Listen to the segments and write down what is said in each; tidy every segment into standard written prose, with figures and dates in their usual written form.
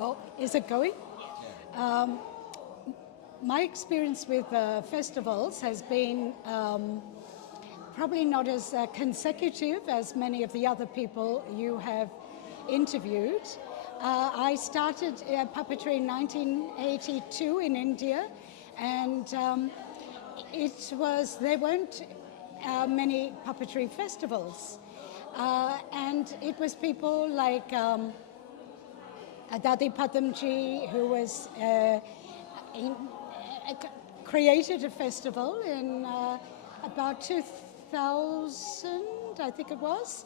Oh, is it going? My experience with festivals has been probably not as consecutive as many of the other people you have interviewed. I started puppetry in 1982 in India, and there weren't many puppetry festivals. And it was people like Dadi Padamji, who was created a festival in about 2000, I think it was.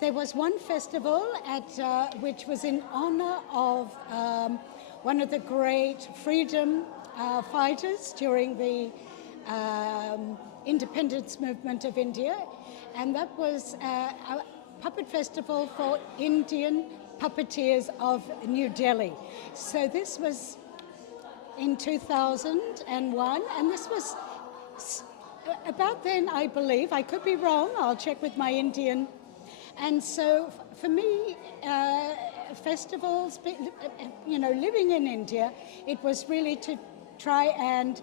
There was one festival which was in honor of one of the great freedom fighters during the independence movement of India, and that was a puppet festival for Indian puppeteers of New Delhi. So this was in 2001, and this was about then, I believe. I could be wrong, I'll check with my Indian. And so for me, festivals, living in India, it was really to try and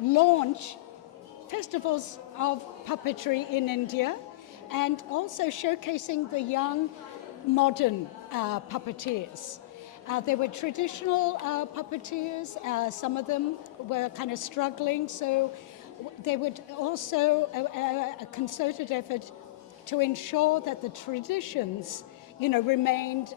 launch festivals of puppetry in India, and also showcasing the young modern puppeteers. There were traditional puppeteers, some of them were kind of struggling, so there would also a concerted effort to ensure that the traditions, remained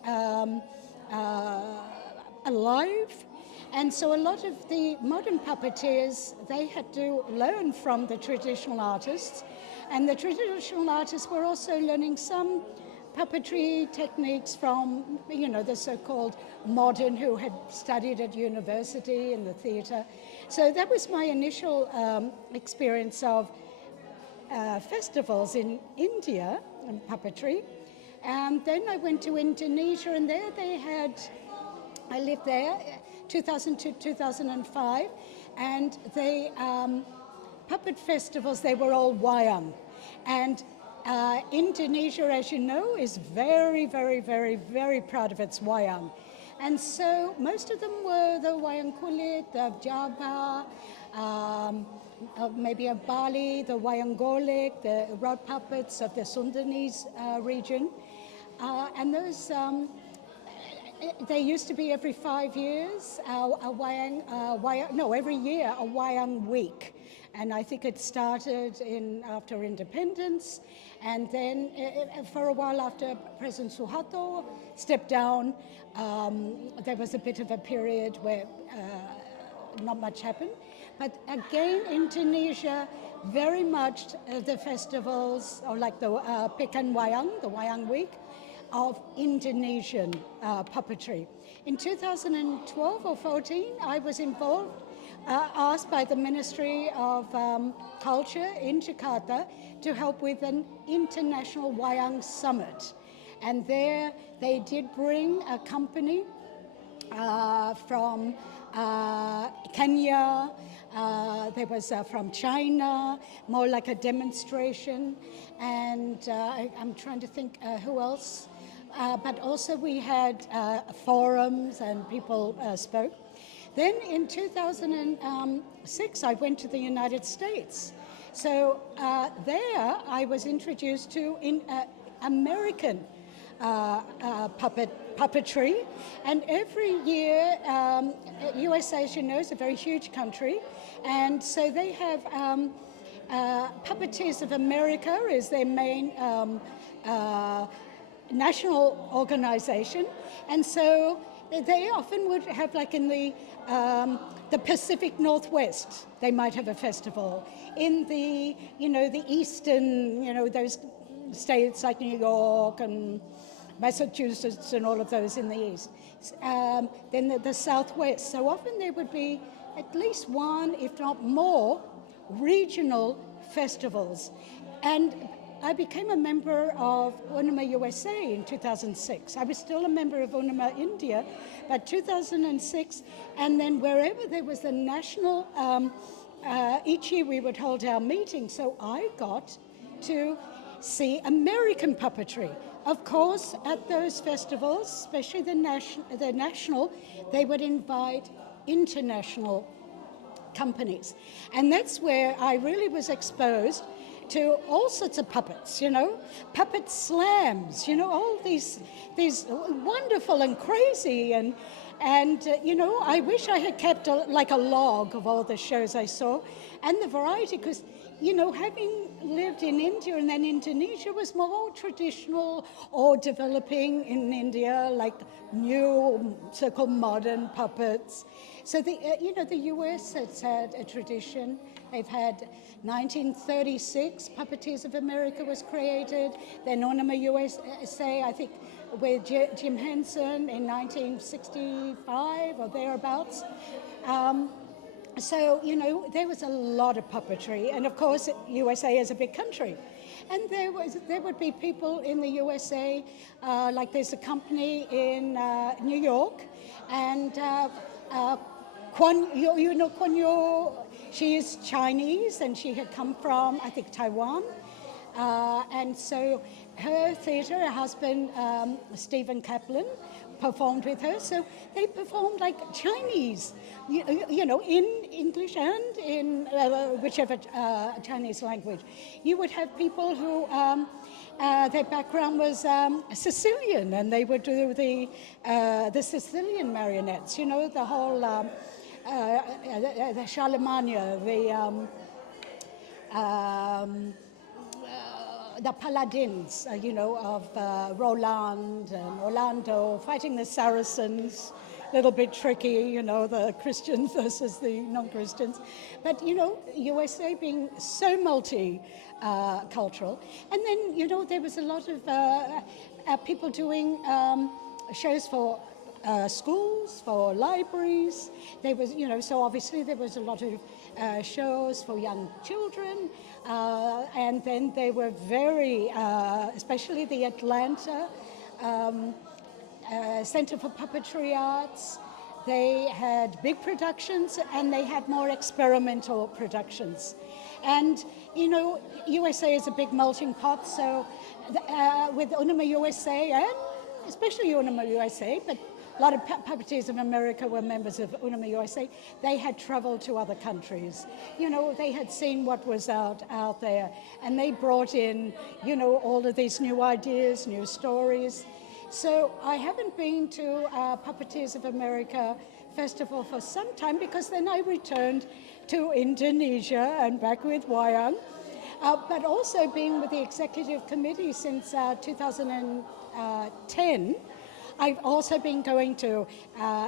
alive. And so a lot of the modern puppeteers, they had to learn from the traditional artists, and the traditional artists were also learning some puppetry techniques from, the so-called modern who had studied at university in the theatre. So that was my initial experience of festivals in India and puppetry. And then I went to Indonesia, and there I lived there 2000 to 2005, and they puppet festivals, they were all wayang. And Indonesia, as you know, is very, very, very, very proud of its wayang. And so most of them were the wayang kulit, the Java, maybe of Bali, the wayang golek, the rod puppets of the Sundanese region. And those, they used to be every 5 years, every year, a wayang week. And I think it started after independence, and then for a while after President Suharto stepped down, there was a bit of a period where not much happened. But again, Indonesia, very much the festivals, or like the Pekan Wayang, the Wayang Week, of Indonesian puppetry. In 2012 or 14, I was involved, asked by the Ministry of Culture in Jakarta to help with an international Wayang summit. And there they did bring a company from Kenya, there was from China, more like a demonstration, and I'm trying to think who else. But also we had forums and people spoke. Then in 2006, I went to the United States. So there I was introduced to American puppetry, and every year, USA, as you know, is a very huge country, and so they have Puppeteers of America is their main national organization, and so they often would have, like in the Pacific Northwest, they might have a festival. In the, the eastern, those states like New York and Massachusetts and all of those in the east. Then the Southwest. So often there would be at least one, if not more, regional festivals. And I became a member of Unima USA in 2006. I was still a member of Unima India, but 2006, and then wherever there was a national, each year we would hold our meeting, so I got to see American puppetry. Of course, at those festivals, especially the national, they would invite international companies. And that's where I really was exposed to all sorts of puppets, puppet slams, all these wonderful and crazy and I wish I had kept like a log of all the shows I saw and the variety because having lived in India and then Indonesia was more traditional or developing in India, like new so-called modern puppets. So the US has had a tradition. They've had 1936, Puppeteers of America was created. Then Unima USA, I think, with Jim Henson in 1965 or thereabouts. So, there was a lot of puppetry. And of course, USA is a big country. And there would be people in the USA, like there's a company in New York, and Kwan Yu, she is Chinese, and she had come from, I think, Taiwan. And so her theatre, her husband, Stephen Kaplan, performed with her. So they performed like Chinese, in English and in whichever Chinese language. You would have people who their background was Sicilian, and they would do the Sicilian marionettes. The whole the Charlemagne, the paladins, of Roland and Orlando fighting the Saracens. A little bit tricky, the Christians versus the non-Christians. But, USA being so multi-cultural. And then, there was a lot of people doing shows for schools, for libraries. There was, so obviously there was a lot of shows for young children. And then they were very, especially the Atlanta Center for Puppetry Arts, they had big productions and they had more experimental productions. And, USA is a big melting pot, so with Unima USA, and especially Unima USA, but a lot of Puppeteers of America were members of Unima USA. They had traveled to other countries. They had seen what was out there, and they brought in, all of these new ideas, new stories. So I haven't been to Puppeteers of America Festival for some time because then I returned to Indonesia and back with Wayang, but also being with the executive committee since 2010. I've also been going to,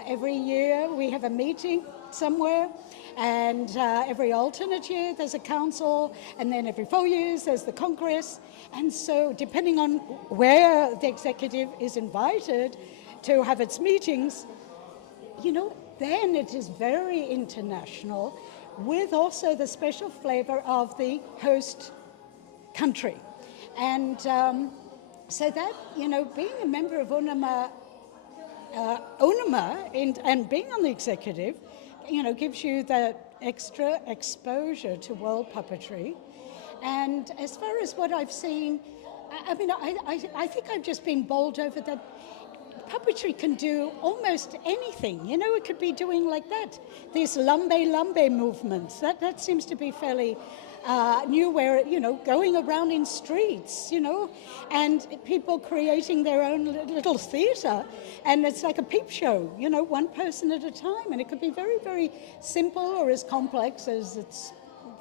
every year we have a meeting somewhere, and every alternate year there's a council, and then every 4 years there's the Congress. And so depending on where the executive is invited to have its meetings, then it is very international, with also the special flavor of the host country. And so that, being a member of Unima and being on the executive, gives you that extra exposure to world puppetry. And as far as what I've seen, I think I've just been bowled over that puppetry can do almost anything. It could be doing like that. These lambe movements, that seems to be fairly new, where, going around in streets, and people creating their own little theatre. And it's like a peep show, one person at a time. And it could be very, very simple or as complex as it's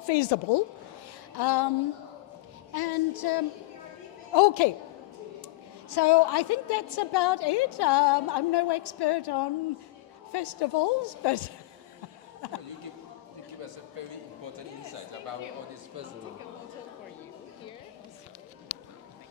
feasible. Okay. So I think that's about it. I'm no expert on festivals, but... you give us a very important insight about all this festival.